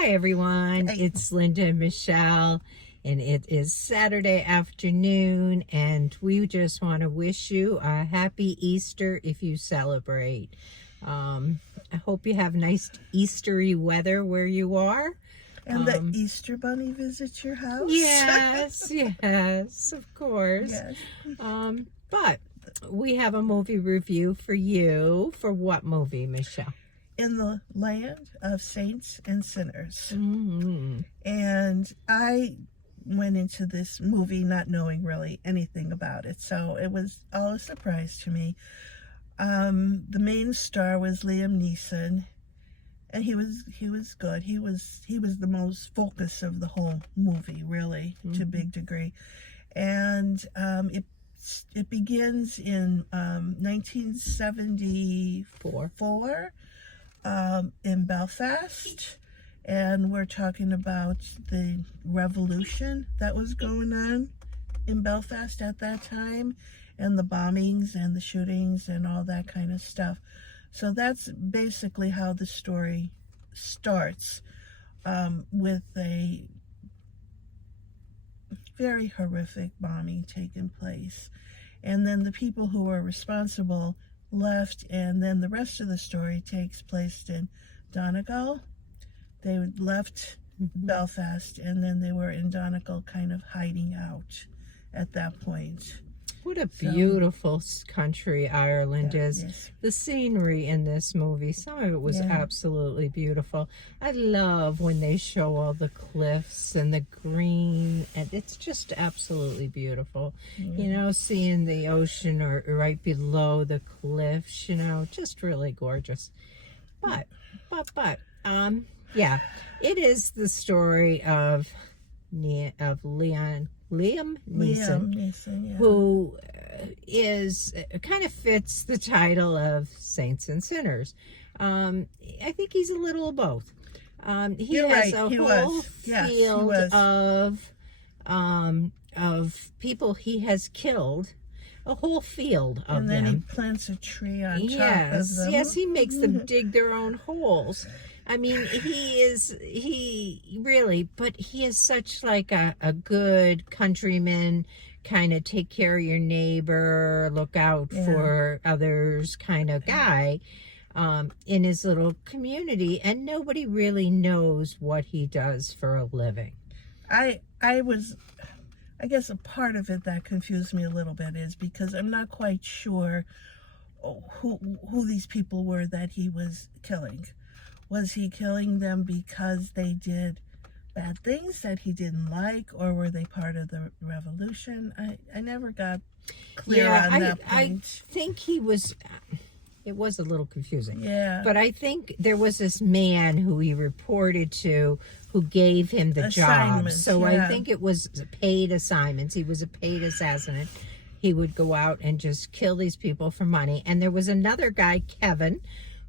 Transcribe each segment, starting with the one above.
Hi everyone, Hi. it's Linda and Michelle, and it is Saturday afternoon, and we just want to wish you a happy Easter if you celebrate. I hope you have nice Eastery weather where you are. And the Easter Bunny visits your house? Yes, yes, of course. Yes. But we have a movie review for you. For what movie, Michelle? In the Land of Saints and Sinners. Mm-hmm. And I went into this movie not knowing really anything about it, so it was all a surprise to me. The main star was Liam Neeson, and he was good. He was the most focus of the whole movie, really, to a big degree. And it begins in 1974 in Belfast, and we're talking about the revolution that was going on in Belfast at that time, and the bombings and the shootings and all that kind of stuff. So that's basically how the story starts, with a very horrific bombing taking place. And then the people who were responsible left, and then the rest of the story takes place in Donegal. They left Belfast, and then they were in Donegal kind of hiding out at that point. What a beautiful country Ireland is. Yes. The scenery in this movie, some of it was absolutely beautiful. I love when they show all the cliffs and the green, and it's just absolutely beautiful. You know, seeing the ocean or right below the cliffs, you know, just really gorgeous. But, yeah, it is the story of Liam Neeson, who is kind of fits the title of Saints and Sinners. I think he's a little of both. He has a whole field of people he has killed. A whole field of and then them. He plants a tree on top of them. Yes, he makes them dig their own holes. I mean, he is such like a good countryman, kind of take care of your neighbor, look out for others kind of guy, in his little community, and nobody really knows what he does for a living. I guess a part of it that confused me a little bit is because I'm not quite sure who these people were that he was killing. Was he killing them because they did bad things that he didn't like, or were they part of the revolution? I never got clear on that point. I think it was a little confusing. Yeah. But I think there was this man who he reported to who gave him the job. So I think it was paid assignments. He was a paid assassin. He would go out and just kill these people for money. And there was another guy, Kevin,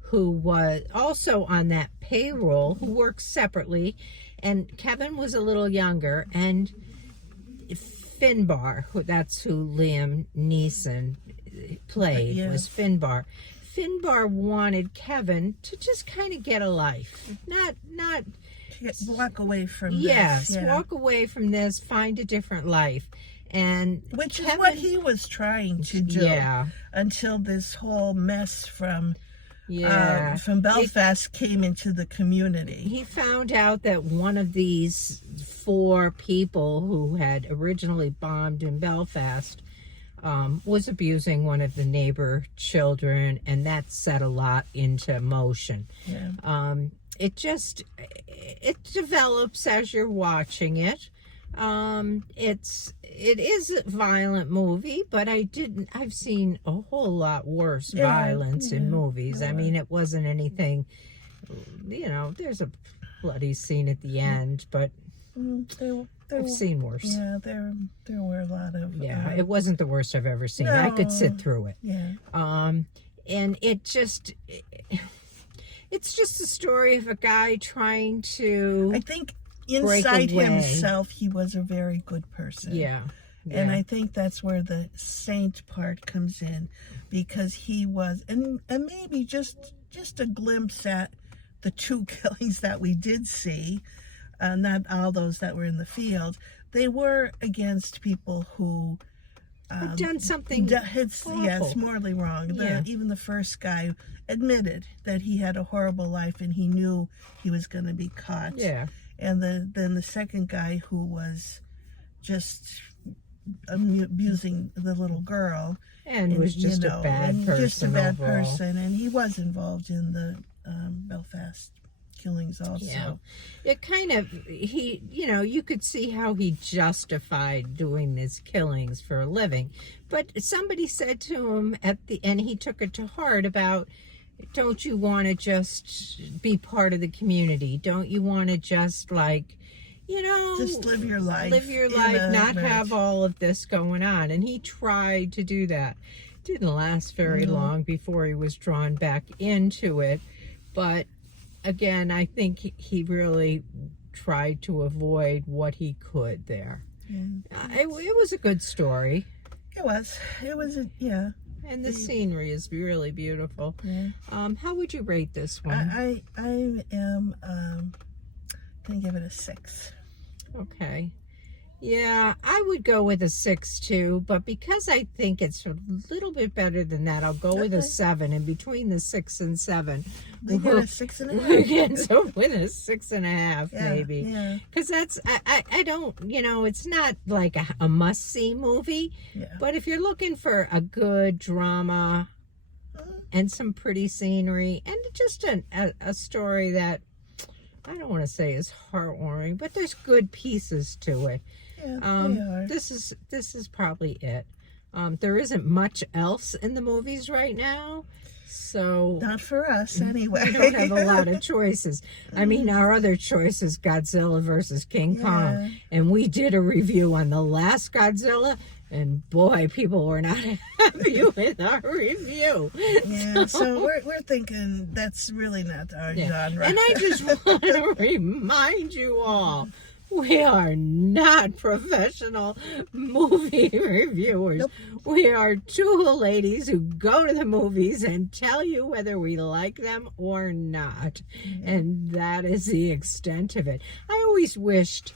who was also on that payroll, who worked separately. And Kevin was a little younger. And Finbar, that's who Liam Neeson played, was Finbar. Finbar wanted Kevin to just kind of get a life, not walk away from this. Yes, walk away from this, find a different life, and which is what he was trying to do. Yeah. Until this whole mess from Belfast came into the community. He found out that one of these 4 people who had originally bombed in Belfast was abusing one of the neighbor children, and that set a lot into motion. It develops as you're watching it. It is a violent movie, but I've seen a whole lot worse violence in movies. I mean, it wasn't anything, you know, there's a bloody scene at the end, but I've seen worse. Yeah, there were a lot of... it wasn't the worst I've ever seen. I could sit through it. And it's just a story of a guy trying to... I think inside himself, he was a very good person. And I think that's where the saint part comes in, because he was, and maybe just a glimpse at the 2 killings that we did see, not all those that were in the field, they were against people who had done something awful. Yes, morally wrong. Even the first guy admitted that he had a horrible life and he knew he was going to be caught. Yeah. And then the second guy who was just abusing the little girl and was just a bad person overall. And he was involved in the Belfast killings also. Yeah. It kind of, you could see how he justified doing these killings for a living. But somebody said to him and he took it to heart about, don't you want to just be part of the community? Don't you want to just just live your life. Not have all of this going on. And he tried to do that. Didn't last very long before he was drawn back into it. But again, I think he really tried to avoid what he could there. It was a good story. It was, And the scenery is really beautiful. Yeah. How would you rate this one? I am going to give it a 6. Okay. Yeah, I would go with a 6 too, but because I think it's a little bit better than that, I'll go with a 7. And between the 6 and 7, we get a 6.5. We get with a 6.5 maybe. Yeah. Because that's I don't it's not like a must see movie. Yeah. But if you're looking for a good drama and some pretty scenery and just a story that I don't want to say is heartwarming, but there's good pieces to it. Yeah, this is probably it. There isn't much else in the movies right now, so not for us anyway. We don't have a lot of choices. I mean, our other choice is Godzilla versus King Kong, and we did a review on the last Godzilla, and boy, people were not happy with our review. Yeah, so we're thinking that's really not our genre. And I just want to remind you all, we are not professional movie reviewers. Nope. We are 2 ladies who go to the movies and tell you whether we like them or not. And that is the extent of it. I always wished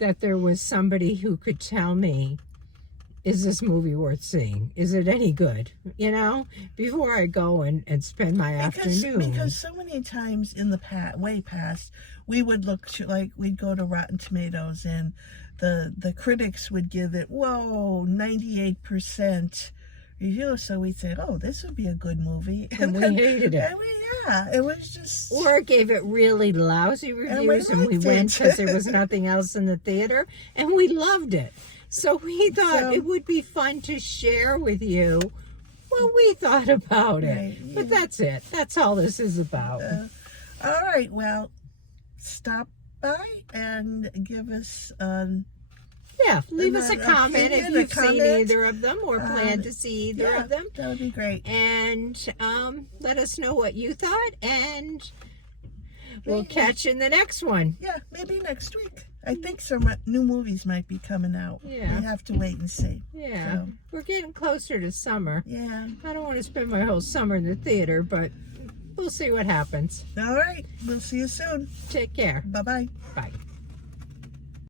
that there was somebody who could tell me, is this movie worth seeing? Is it any good? Before I go and spend my afternoon. Because so many times in the way past, we would look to, we'd go to Rotten Tomatoes and the critics would give it, 98% review. So we'd say, oh, this would be a good movie. And we hated it. It was just... Or it gave it really lousy reviews and we went because there was nothing else in the theater and we loved it. So we thought it would be fun to share with you what we thought about it. Yeah. But that's it. That's all this is about. All right. Well, stop by and give us... leave us a comment if you've seen either of them or plan to see either of them. That would be great. And let us know what you thought, and we'll catch you in the next one. Yeah, maybe next week. I think some new movies might be coming out. Yeah. We have to wait and see. Yeah. So. We're getting closer to summer. Yeah. I don't want to spend my whole summer in the theater, but we'll see what happens. All right. We'll see you soon. Take care. Bye-bye. Bye.